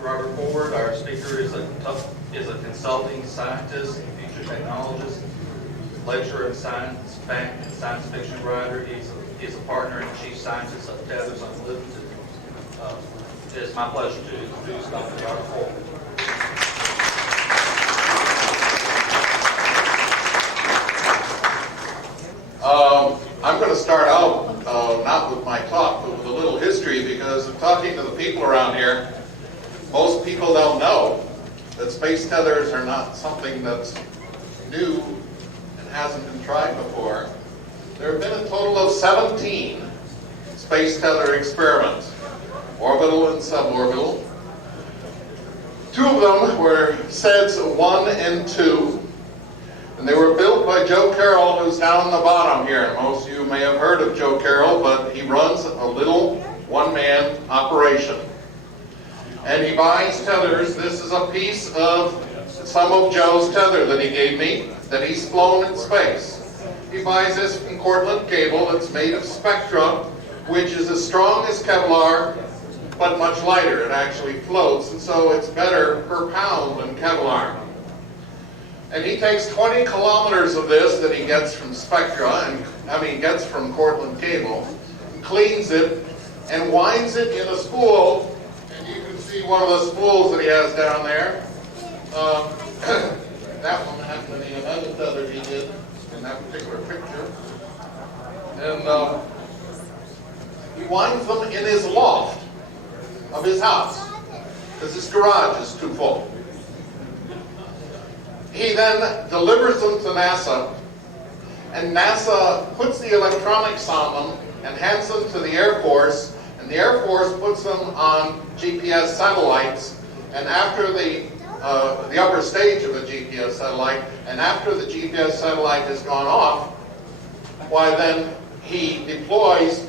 Dr. Robert Ford. Our speaker is a consulting scientist, future technologist, lecturer in science, fact, and science fiction writer. He's a partner and chief scientist of Tethers Unlimited. It's my pleasure to introduce Dr. Robert Ford. I'm going to start out not with my talk, but with a little history, because in talking to the people around here, most people don't know that space tethers are not something that's new and hasn't been tried before. There have been a total of 17 space tether experiments, orbital and suborbital. 2 of them were SEDS 1 and 2. And they were built by Joe Carroll, who's down the bottom here. Most of you may have heard of Joe Carroll, but he runs a little one-man operation. And he buys tethers. This is a piece of some of Joe's tether that he gave me, that he's flown in space. He buys this from Cortland Cable. It's made of Spectra, which is as strong as Kevlar, but much lighter. It actually floats, and so it's better per pound than Kevlar. And he takes 20 kilometers of this that he gets from Spectra, gets from Cortland Cable, cleans it, and winds it in a spool. And you can see one of the spools that he has down there. That one happened to be another tether he did in that particular picture. And he winds them in his loft of his house, because his garage is too full. He then delivers them to NASA, and NASA puts the electronics on them and hands them to the Air Force, and the Air Force puts them on GPS satellites, and after the upper stage of a GPS satellite, and after the GPS satellite has gone off, why then he deploys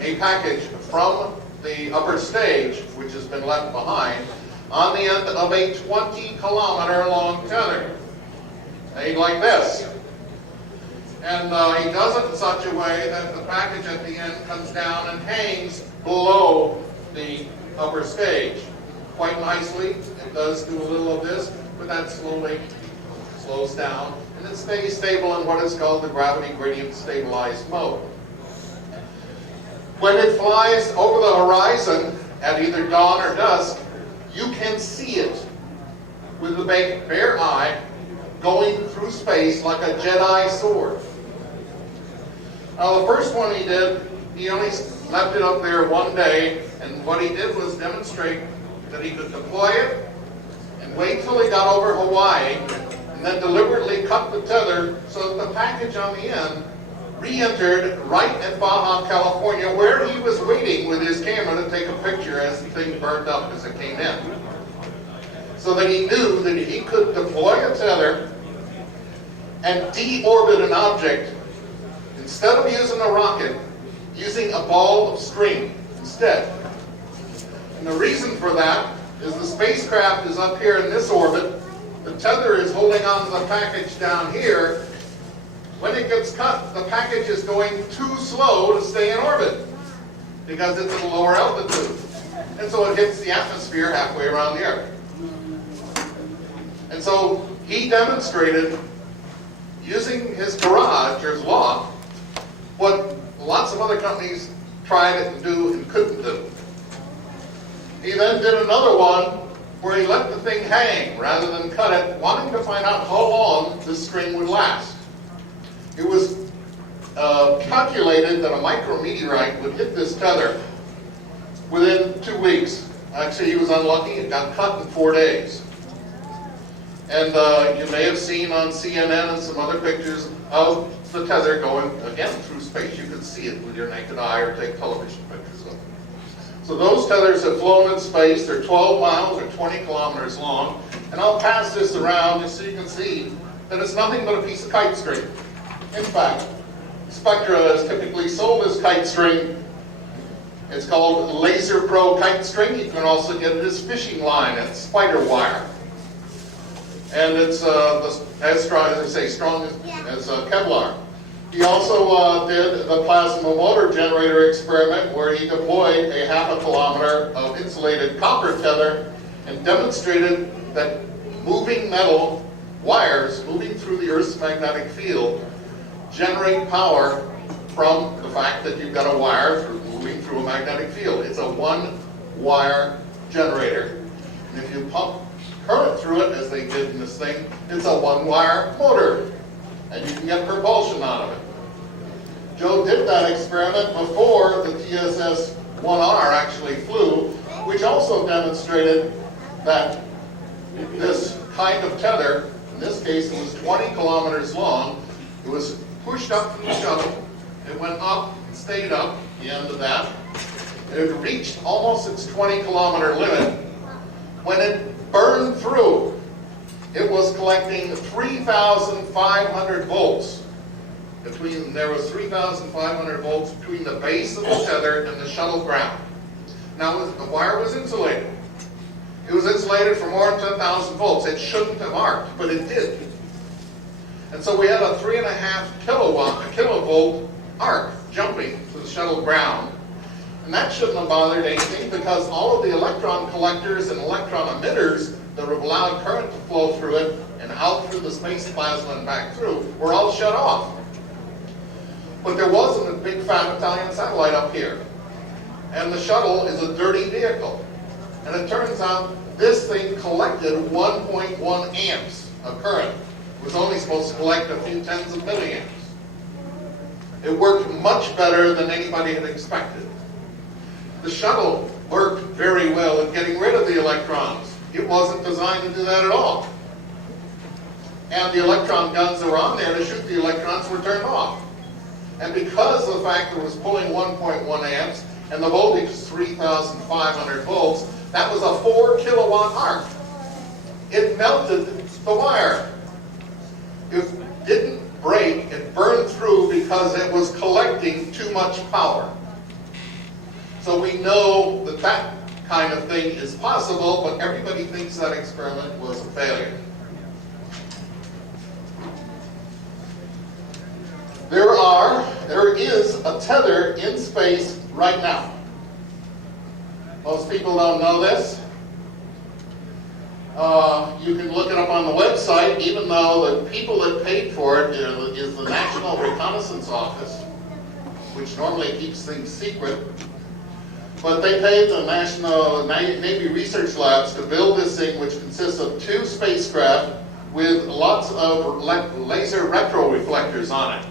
a package from the upper stage, which has been left behind, on the end of a 20-kilometer long tether, made like this. And he does it in such a way that the package at the end comes down and hangs below the upper stage. Quite nicely. It does do a little of this, but that slowly slows down, and it stays stable in what is called the gravity gradient stabilized mode. When it flies over the horizon at either dawn or dusk, you can see it with the bare eye going through space like a Jedi sword. Now the first one he did, he only left it up there one day, and what he did was demonstrate that he could deploy it and wait till he got over Hawaii, and then deliberately cut the tether so that the package on the end re-entered right at Baja, California, where he was waiting with his camera to take a picture as the thing burned up as it came in. So that he knew that he could deploy a tether and deorbit an object instead of using a rocket, using a ball of string instead. And the reason for that is the spacecraft is up here in this orbit, the tether is holding onto the package down here. When it gets cut, the package is going too slow to stay in orbit because it's at a lower altitude. And so it hits the atmosphere halfway around the Earth. And so he demonstrated, using his garage or his loft, what lots of other companies tried it and do and couldn't do. He then did another one where he let the thing hang rather than cut it, wanting to find out how long this string would last. It was calculated that a micrometeorite would hit this tether within 2 weeks. Actually, he was unlucky. It got cut in 4 days. And you may have seen on CNN and some other pictures of the tether going, again, through space. You could see it with your naked eye or take television pictures of it. So those tethers have flown in space. They're 12 miles or 20 kilometers long. And I'll pass this around just so you can see that it's nothing but a piece of kite string. In fact, Spectra has typically sold this kite string. It's called Laser Pro kite string. You can also get it as fishing line. It's spider wire. And it's as strong, as I say, strong as Kevlar. He also did the plasma motor generator experiment where he deployed a 0.5 kilometer of insulated copper tether and demonstrated that moving metal wires moving through the Earth's magnetic field generate power from the fact that you've got a wire moving through a magnetic field. It's a one-wire generator. And if you pump current through it, as they did in this thing, it's a one-wire motor. And you can get propulsion out of it. Joe did that experiment before the TSS-1R actually flew, which also demonstrated that this kind of tether, in this case it was 20 kilometers long, it was pushed up from the shuttle, it went up and stayed up, the end of that, and it reached almost its 20-kilometer limit. When it burned through, it was collecting 3,500 volts. There was 3,500 volts between the base of the tether and the shuttle ground. Now, the wire was insulated. It was insulated for more than 10,000 volts. It shouldn't have arced, but it did. And so we had a 3.5 kilovolt arc jumping to the shuttle ground. And that shouldn't have bothered anything because all of the electron collectors and electron emitters that would have allowed current to flow through it and out through the space plasma and back through were all shut off. But there wasn't a big fat Italian satellite up here. And the shuttle is a dirty vehicle. And it turns out this thing collected 1.1 amps of current. It was only supposed to collect a few tens of milliamps. It worked much better than anybody had expected. The shuttle worked very well at getting rid of the electrons. It wasn't designed to do that at all. And the electron guns that were on there to shoot the electrons were turned off. And because of the fact that it was pulling 1.1 amps and the voltage is 3,500 volts, that was a 4 kilowatt arc. It melted the wire. It didn't break, it burned through because it was collecting too much power. So we know that that kind of thing is possible, but everybody thinks that experiment was a failure. There is a tether in space right now. Most people don't know this. You can look it up on the website, even though the people that paid for it is the National Reconnaissance Office, which normally keeps things secret. But they paid the National Navy Research Labs to build this thing, which consists of 2 spacecraft with lots of laser retroreflectors on it,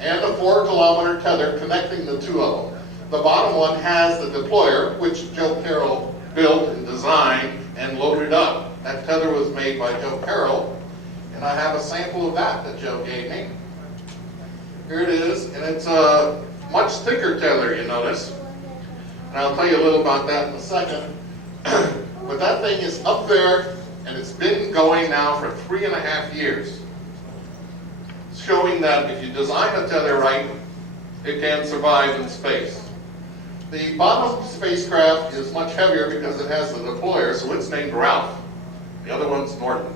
and a 4-kilometer tether connecting the 2 of them. The bottom one has the deployer, which Joe Carroll built and designed and loaded up. That tether was made by Joe Carroll, and I have a sample of that Joe gave me. Here it is, and it's a much thicker tether, you notice. And I'll tell you a little about that in a second. But that thing is up there, and it's been going now for 3.5 years. Showing that if you design a tether right, it can survive in space. The bottom spacecraft is much heavier because it has the deployer, so it's named Ralph. The other one's Norton.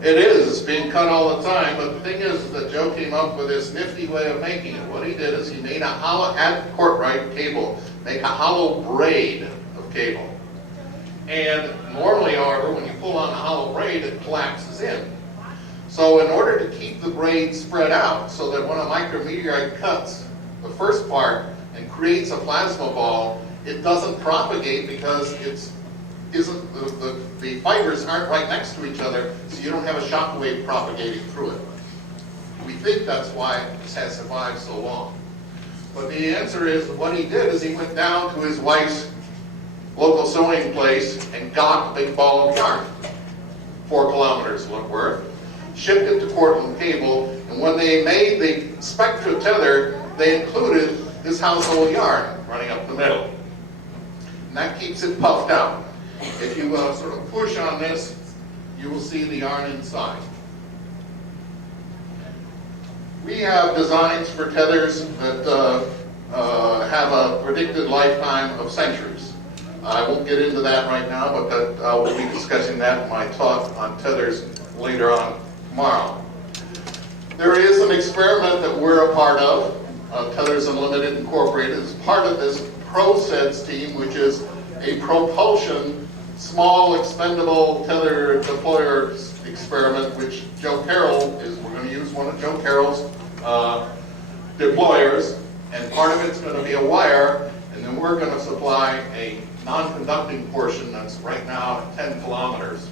It is. It's being cut all the time, but the thing is that Joe came up with this nifty way of making it. What he did is he made a hollow, at Courtright cable, make a hollow braid of cable. And normally, however, when you pull on a hollow braid, it collapses in. So in order to keep the braid spread out so that when a micrometeorite cuts the first part and creates a plasma ball, it doesn't propagate because the fibers aren't right next to each other, so you don't have a shock wave propagating through it. We think that's why this has survived so long. But the answer is, what he did is he went down to his wife's local sewing place and got a big ball of yarn, 4 kilometers worth, shipped it to Cortland Cable, and when they made the Spectra tether, they included this household yarn running up the middle. And that keeps it puffed out. If you sort of push on this, you will see the yarn inside. We have designs for tethers that have a predicted lifetime of centuries. I won't get into that right now, but I will be discussing that in my talk on tethers later on tomorrow. There is an experiment that we're a part of Tethers Unlimited Incorporated, is part of this ProSEDS team, which is a propulsion, small expendable tether deployer experiment, which Joe Carroll is, we're going to use one of Joe Carroll's deployers, and part of it's going to be a wire, and then we're going to supply a non-conducting portion that's right now at 10 kilometers.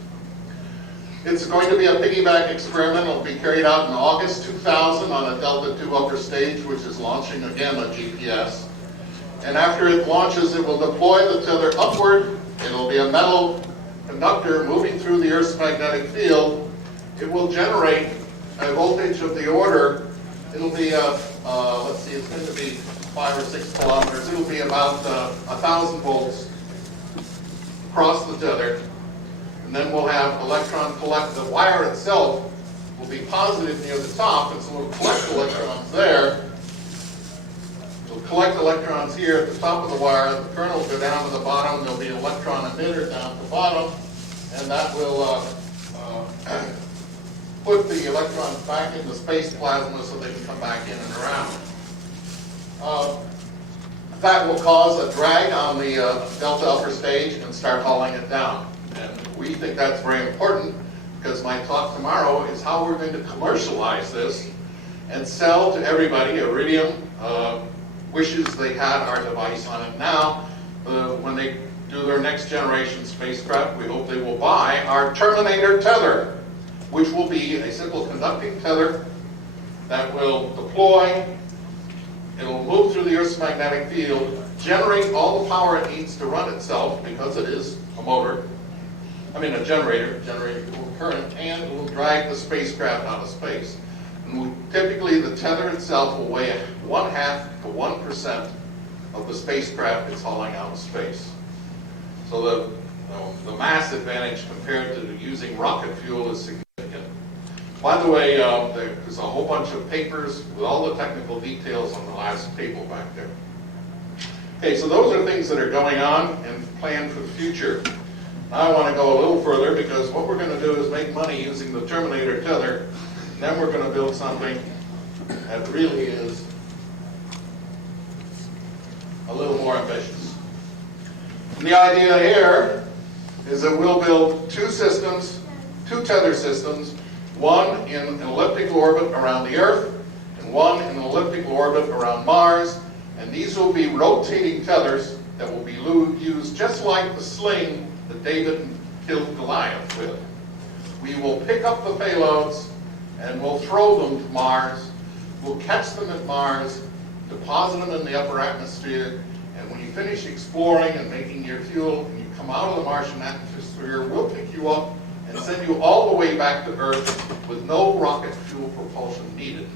It's going to be a piggyback experiment. It'll be carried out in August 2000 on a Delta II upper stage, which is launching again a GPS. And after it launches, it will deploy the tether upward. It'll be a metal conductor moving through the Earth's magnetic field. It will generate a voltage of the order. It'll be, let's see, it's going to be 5 or 6 kilometers. It'll be about 1,000 volts across the tether. And then we'll have electron collect. The wire itself will be positive near the top, and so it'll collect electrons there. It'll collect electrons here at the top of the wire. The current will go down to the bottom. There'll be an electron emitter down at the bottom, and that will put the electrons back in the space plasma so they can come back in and around. That will cause a drag on the delta upper stage and start hauling it down. And we think that's very important because my talk tomorrow is how we're going to commercialize this and sell to everybody. Iridium wishes they had our device on it now. When they do their next generation spacecraft, we hope they will buy our Terminator tether, which will be a simple conducting tether that will deploy. It'll move through the Earth's magnetic field, generate all the power it needs to run itself because it is a motor. I mean a generator, generate current, and it will drag the spacecraft out of space. And typically the tether itself will weigh 0.5 to 1% of the spacecraft it's hauling out of space. So the mass advantage compared to using rocket fuel is significant. By the way, there's a whole bunch of papers with all the technical details on the last table back there. Okay, so those are things that are going on and planned for the future. Now I want to go a little further because what we're going to do is make money using the Terminator tether. And then we're going to build something that really is a little more ambitious. And the idea here is that we'll build two tether systems, one in an elliptical orbit around the Earth and one in an elliptical orbit around Mars. And these will be rotating tethers that will be used just like the sling that David killed Goliath with. We will pick up the payloads and we'll throw them to Mars. We'll catch them at Mars, deposit them in the upper atmosphere, and when you finish exploring and making your fuel and you come out of the Martian atmosphere, we'll pick you up and send you all the way back to Earth with no rocket fuel propulsion needed.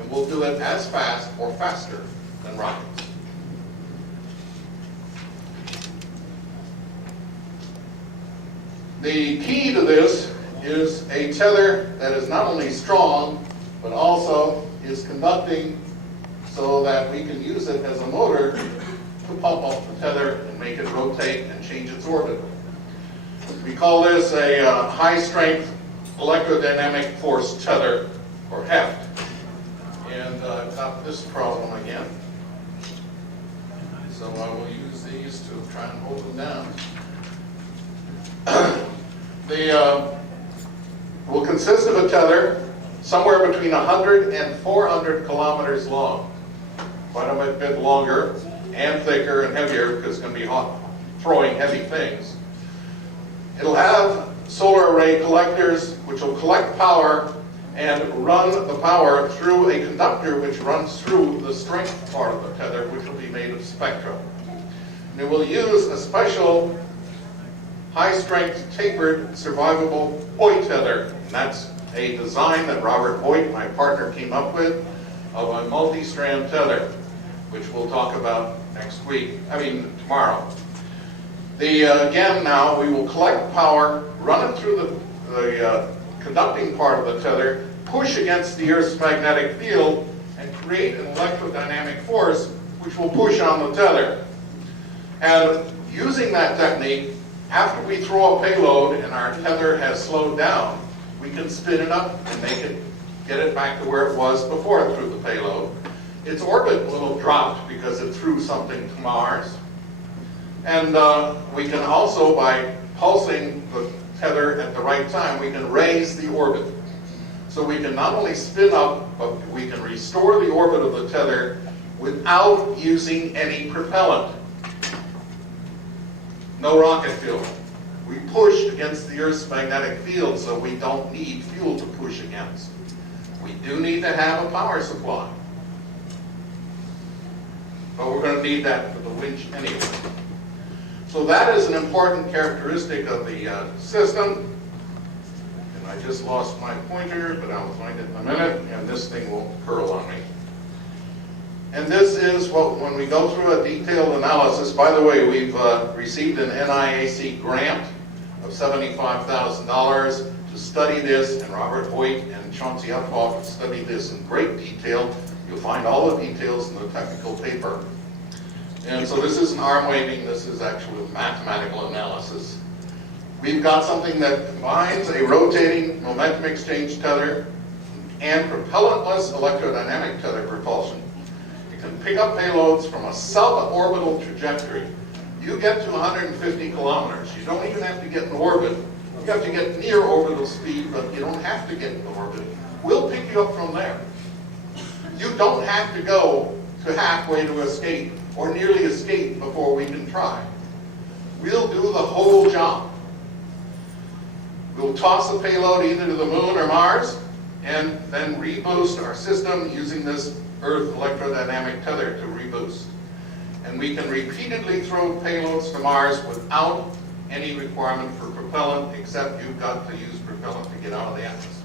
And we'll do it as fast or faster than rockets. The key to this is a tether that is not only strong, but also is conducting so that we can use it as a motor to pump up the tether and make it rotate and change its orbit. We call this a high-strength electrodynamic force tether, or HEFT. And I've got this problem again. So I will use these to try and hold them down. Will consist of a tether somewhere between 100 and 400 kilometers long. Quite a bit longer and thicker and heavier because it's going to be throwing heavy things. It'll have solar array collectors which will collect power and run the power through a conductor which runs through the strength part of the tether, which will be made of spectra. And it will use a special high-strength tapered survivable Hoyt tether. And that's a design that Robert Hoyt, my partner, came up with of a multi-strand tether, which we'll talk about tomorrow. Again now, we will collect power, run it through the conducting part of the tether, push against the Earth's magnetic field, and create an electrodynamic force which will push on the tether. And using that technique, after we throw a payload and our tether has slowed down, we can spin it up and get it back to where it was before it threw the payload. its orbit will have dropped because it threw something to Mars. And we can also, by pulsing the tether at the right time, we can raise the orbit. So we can not only spin up, but we can restore the orbit of the tether without using any propellant. No rocket fuel. We pushed against the Earth's magnetic field, so we don't need fuel to push against. We do need to have a power supply. But we're going to need that for the winch anyway. So that is an important characteristic of the system. And I just lost my pointer, but I'll find it in a minute, and this thing won't curl on me. And this is what, when we go through a detailed analysis, by the way, we've received an NIAC grant of $75,000 to study this, and Robert Hoyt and Chauncey Uphoff studied this in great detail. You'll find all the details in the technical paper. And so this isn't arm waving, this is actual mathematical analysis. We've got something that combines a rotating momentum exchange tether and propellantless electrodynamic tether propulsion. It can pick up payloads from a suborbital trajectory. You get to 150 kilometers. You don't even have to get in orbit. You have to get near orbital speed, but you don't have to get in orbit. We'll pick you up from there. You don't have to go to halfway to escape or nearly escape before we can try. We'll do the whole job. We'll toss the payload either to the moon or Mars and then reboost our system using this Earth electrodynamic tether to reboost. And we can repeatedly throw payloads to Mars without any requirement for propellant, except you've got to use propellant to get out of the atmosphere.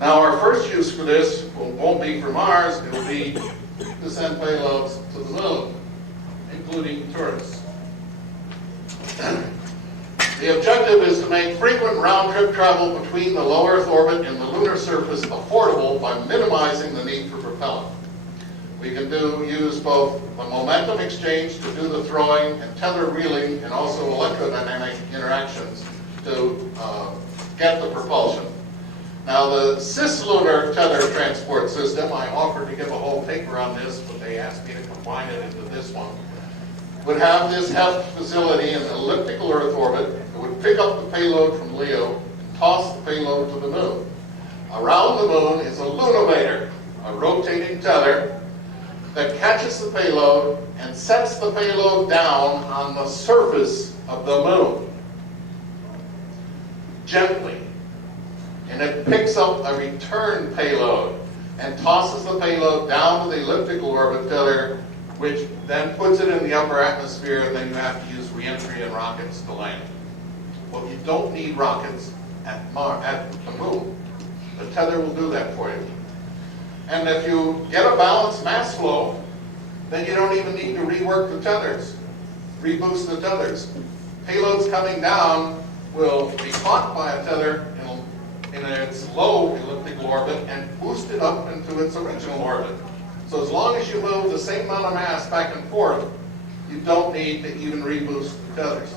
Now our first use for this won't be for Mars, it will be to send payloads to the moon, including tourists. The objective is to make frequent round-trip travel between the low Earth orbit and the lunar surface affordable by minimizing the need for propellant. We can use both the momentum exchange to do the throwing and tether reeling and also electrodynamic interactions to get the propulsion. Now the cislunar tether transport system, I offered to give a whole paper on this, but they asked me to combine it into this one, would have this HEFT facility in the elliptical Earth orbit. It would pick up the payload from LEO and toss the payload to the moon. Around the moon is a lunovator, a rotating tether that catches the payload and sets the payload down on the surface of the moon gently. And it picks up a return payload and tosses the payload down to the elliptical orbit tether, which then puts it in the upper atmosphere, and then you have to use re-entry and rockets to land. Well, you don't need rockets at the moon. The tether will do that for you. And if you get a balanced mass flow, then you don't even need to rework the tethers, reboost the tethers. Payloads coming down will be caught by a tether in its low elliptical orbit and boost it up into its original orbit. So as long as you move the same amount of mass back and forth, you don't need to even reboost the tethers.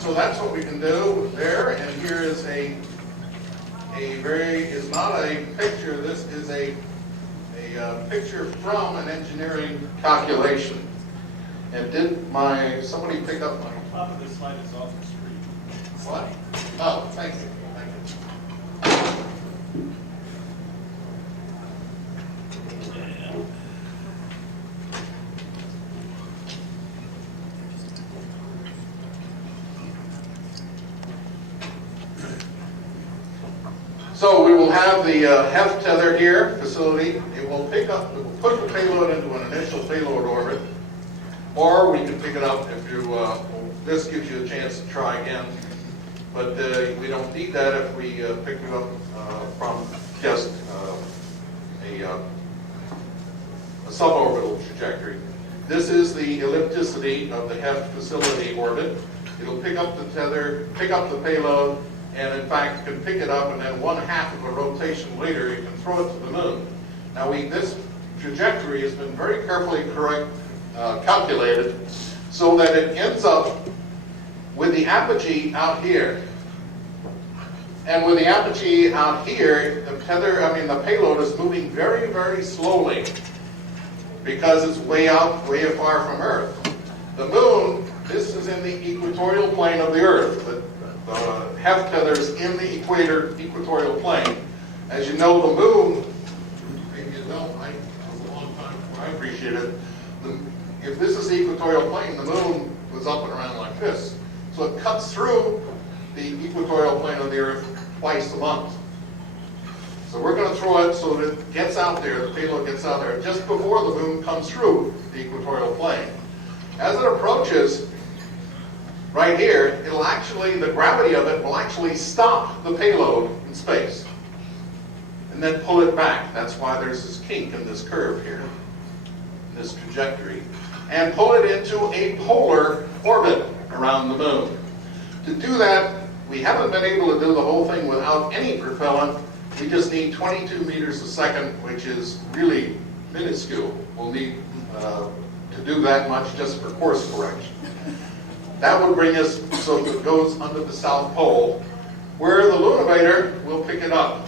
So that's what we can do there, and here is it's not a picture, this is a picture from an engineering calculation. And somebody pick up my... Top of this slide is off the screen. What? Oh, thank you. Thank you. So we will have the HEFT tether here facility. It will put the payload into an initial payload orbit, or we can pick it up if you. This gives you a chance to try again, but we don't need that if we pick you up from just a suborbital trajectory. This is the ellipticity of the HEFT facility orbit. It'll pick up the tether, pick up the payload, and in fact can pick it up, and then 1/2 of a rotation later you can throw it to the moon. Now this trajectory has been very carefully calculated so that it ends up with the apogee out here. And with the apogee out here, the payload is moving very, very slowly because it's way out, way far from Earth. The moon, this is in the equatorial plane of the Earth. The heft tether's in the equatorial plane. As you know, the moon, maybe you don't, it was a long time before I appreciated it. If this is the equatorial plane, the moon was up and around like this. So it cuts through the equatorial plane of the Earth twice a month. So we're going to throw it so that it gets out there, the payload gets out there just before the moon comes through the equatorial plane. As it approaches right here, the gravity of it will actually stop the payload in space and then pull it back. That's why there's this kink in this curve here, this trajectory, and pull it into a polar orbit around the moon. To do that, we haven't been able to do the whole thing without any propellant. We just need 22 meters a second, which is really minuscule. We'll need to do that much just for course correction. That would bring us so it goes under the South Pole, where the Lunovator will pick it up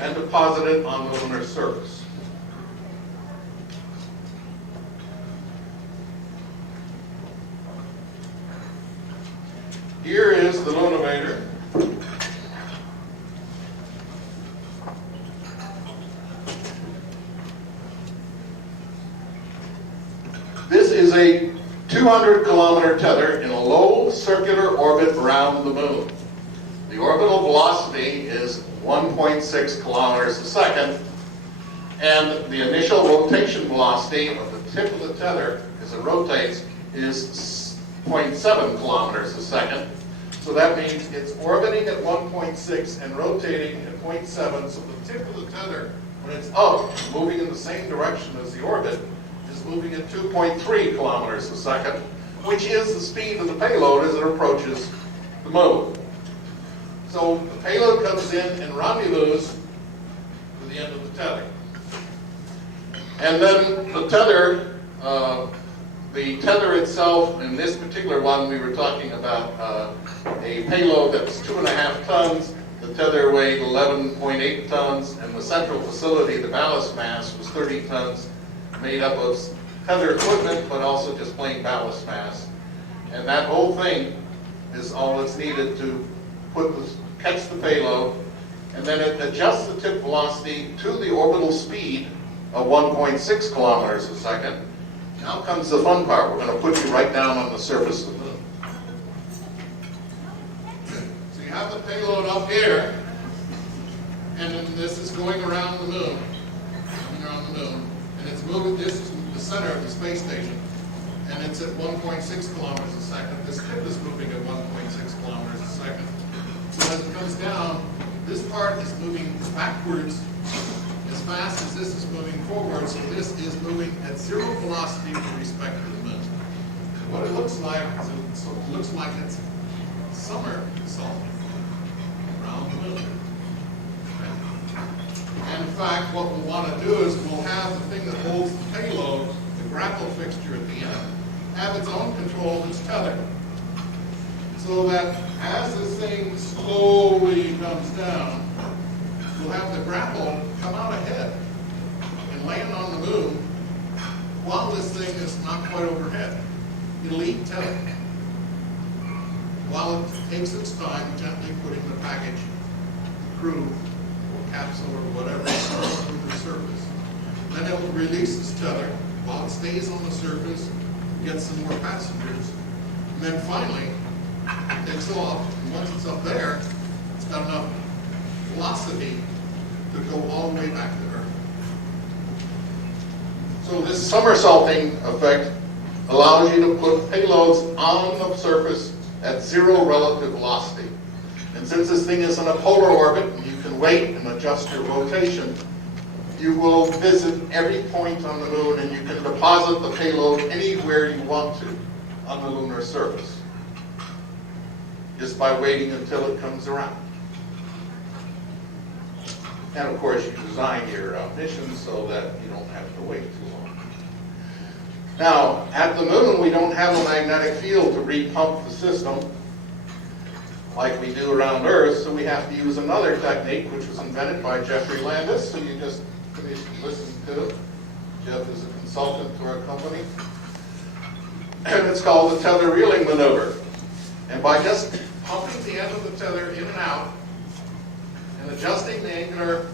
and deposit it on the lunar surface. Here is the Lunovator. This is a 200-kilometer tether in a low circular orbit around the moon. The orbital velocity is 1.6 kilometers a second, and the initial rotation velocity of the tip of the tether as it rotates is 0.7 kilometers a second. So that means it's orbiting at 1.6 and rotating at 0.7, so the tip of the tether, when it's up, moving in the same direction as the orbit, is moving at 2.3 kilometers a second, which is the speed of the payload as it approaches the moon. So the payload comes in and rendezvous to the end of the tether. And then the tether itself, in this particular one, we were talking about a payload that was 2.5 tons. The tether weighed 11.8 tons, and the central facility, the ballast mass, was 30 tons, made up of tether equipment, but also just plain ballast mass. And that whole thing is all that's needed to catch the payload, and then it adjusts the tip velocity to the orbital speed of 1.6 kilometers a second. Now comes the fun part. We're going to put you right down on the surface of the moon. So you have the payload up here, and then this is going around the moon, and it's moving. This is the center of the space station, and it's at 1.6 kilometers a second. This tip is moving at 1.6 kilometers a second. So as it comes down, this part is moving backwards as fast as this is moving forward, so this is moving at zero velocity with respect to the moon. What it looks like is it looks like it's somersaulting around the moon. And in fact, what we'll want to do is we'll have the thing that holds the payload, the grapple fixture at the end, have its own control of its tether. So that as this thing slowly comes down, we'll have the grapple come out ahead and land on the moon while this thing is not quite overhead. It'll eat tether while it takes its time gently putting the package, crew, or capsule, or whatever on the surface. Then it will release its tether while it stays on the surface, gets some more passengers, and then finally it takes off, and once it's up there, it's got enough velocity to go all the way back to Earth. So this somersaulting effect allows you to put payloads on the surface at zero relative velocity. And since this thing is in a polar orbit, and you can wait and adjust your rotation, you will visit every point on the moon, and you can deposit the payload anywhere you want to on the lunar surface, just by waiting until it comes around. And of course, you design your mission so that you don't have to wait too long. Now, at the moon, we don't have a magnetic field to repump the system like we do around Earth, so we have to use another technique, which was invented by Jeffrey Landis, who you just finished listening to. Jeff is a consultant to our company. And it's called the tether reeling maneuver. And by just pumping the end of the tether in and out, and adjusting the angular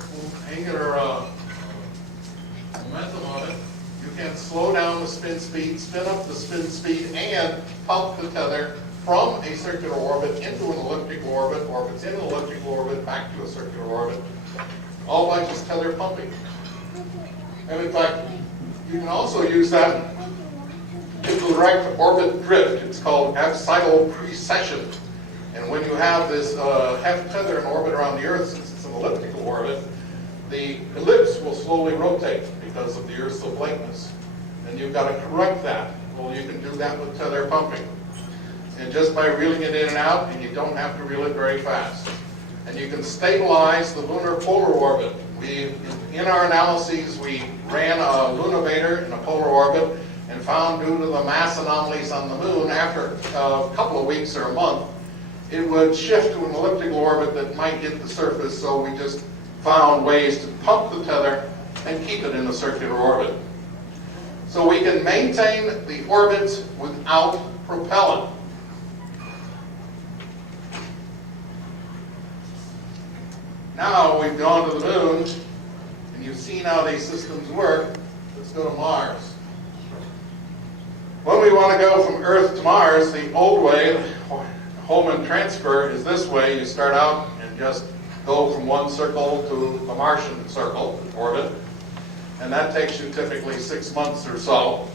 momentum of it, you can slow down the spin speed, spin up the spin speed, and pump the tether from a circular orbit into an elliptical orbit, or if it's in an elliptical orbit, back to a circular orbit, all by just tether pumping. And in fact, you can also use that to direct orbit drift. It's called axial precession. And when you have this tether in orbit around the Earth, since it's an elliptical orbit, the ellipse will slowly rotate because of the Earth's oblateness. And you've got to correct that. Well, you can do that with tether pumping. And just by reeling it in and out, and you don't have to reel it very fast. And you can stabilize the lunar polar orbit. In our analyses, we ran a lunometer in a polar orbit and found, due to the mass anomalies on the moon, after a couple of weeks or a month, it would shift to an elliptical orbit that might hit the surface, so we just found ways to pump the tether and keep it in a circular orbit. So we can maintain the orbits without propellant. Now we've gone to the moon, and you've seen how these systems work. Let's go to Mars. When we want to go from Earth to Mars, the old way, Hohmann transfer, is this way. You start out and just go from one circle to a Martian circle, orbit, and that takes you typically 6 months or so.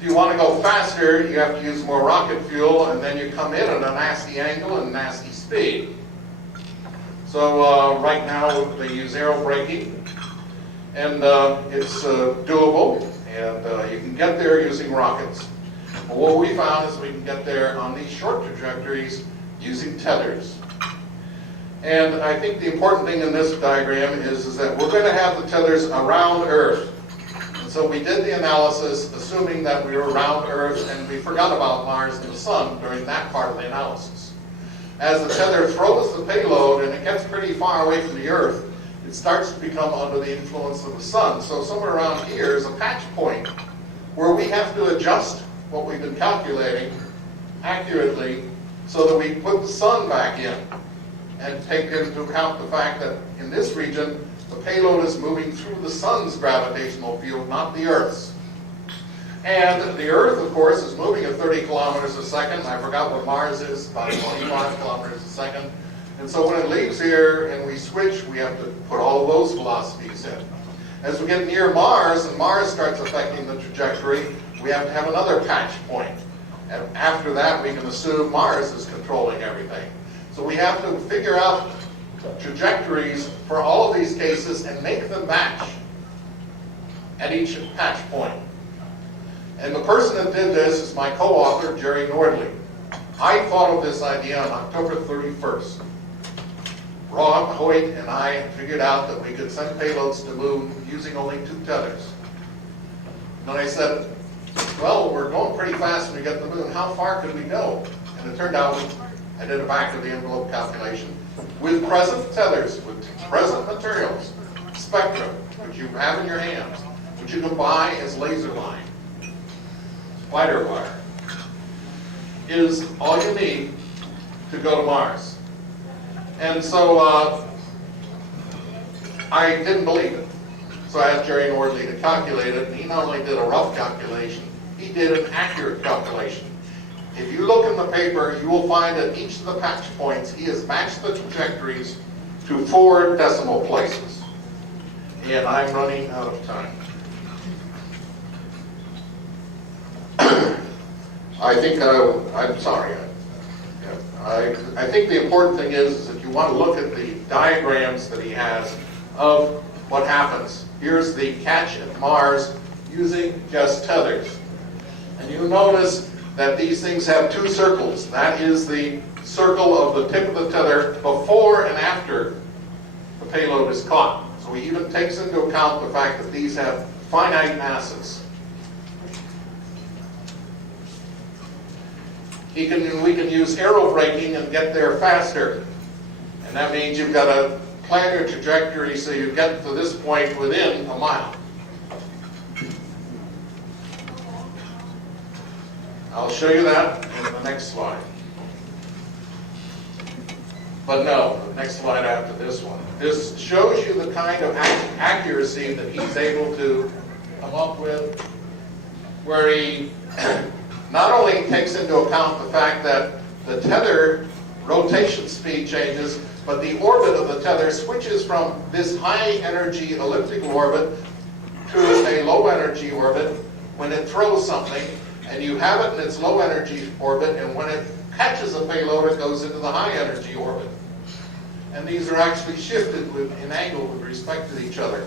If you want to go faster, you have to use more rocket fuel, and then you come in at a nasty angle and nasty speed. So right now they use aero braking, and it's doable, and you can get there using rockets. But what we found is we can get there on these short trajectories using tethers. And I think the important thing in this diagram is that we're going to have the tethers around Earth. And so we did the analysis assuming that we were around Earth, and we forgot about Mars and the Sun during that part of the analysis. As the tether throws the payload and it gets pretty far away from the Earth, it starts to become under the influence of the Sun. So somewhere around here is a patch point where we have to adjust what we've been calculating accurately so that we put the Sun back in and take into account the fact that in this region the payload is moving through the Sun's gravitational field, not the Earth's. And the Earth, of course, is moving at 30 kilometers a second. I forgot what Mars is, about 25 kilometers a second. And so when it leaves here and we switch, we have to put all of those velocities in. As we get near Mars and Mars starts affecting the trajectory, we have to have another patch point. And after that, we can assume Mars is controlling everything. So we have to figure out trajectories for all of these cases and make them match at each patch point. And the person that did this is my co-author, Jerry Nordley. I thought of this idea on October 31st. Rob Hoyt and I figured out that we could send payloads to the moon using only 2 tethers. And I said, well, we're going pretty fast when we get to the moon. How far could we go? And it turned out, I did a back of the envelope calculation, with present tethers, with present materials, spectrum, which you have in your hands, which you can buy as laser line, spider wire, is all you need to go to Mars. And so I didn't believe it. So I asked Jerry Nordley to calculate it, and he not only did a rough calculation, he did an accurate calculation. If you look in the paper, you will find that each of the patch points, he has matched the trajectories to 4 decimal places. And I'm running out of time. I think, I'm sorry. I think the important thing is that you want to look at the diagrams that he has of what happens. Here's the catch at Mars using just tethers. And you notice that these things have 2 circles. That is the circle of the tip of the tether before and after the payload is caught. So he even takes into account the fact that these have finite masses. we can use aero braking and get there faster. And that means you've got to plan your trajectory so you get to this point within a mile. I'll show you that in the next slide. But no, the next slide after this one. This shows you the kind of accuracy that he's able to come up with, where he not only takes into account the fact that the tether rotation speed changes, but the orbit of the tether switches from this high energy elliptical orbit to a low energy orbit when it throws something, and you have it in its low energy orbit, and when it catches a payload, it goes into the high energy orbit. And these are actually shifted in angle with respect to each other.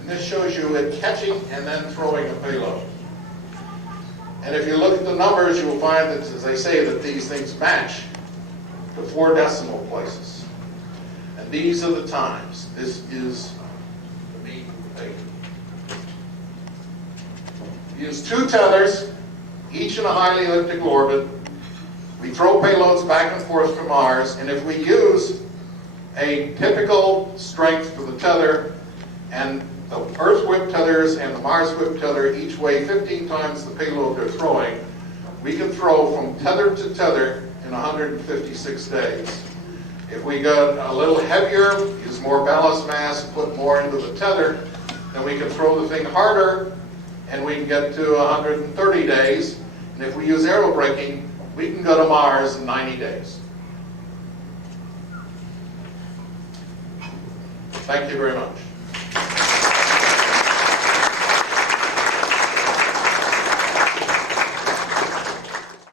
And this shows you it catching and then throwing a payload. And if you look at the numbers, you will find that, as I say, that these things match to 4 decimal places. And these are the times. This is the mean thing. Use 2 tethers, each in a highly elliptical orbit. We throw payloads back and forth from Mars, and if we use a typical strength for the tether, and the Earth whip tethers and the Mars whip tether each weigh 15 times the payload they're throwing, we can throw from tether to tether in 156 days. If we go a little heavier, use more ballast mass, put more into the tether, then we can throw the thing harder, and we can get to 130 days. And if we use aero braking, we can go to Mars in 90 days. Thank you very much.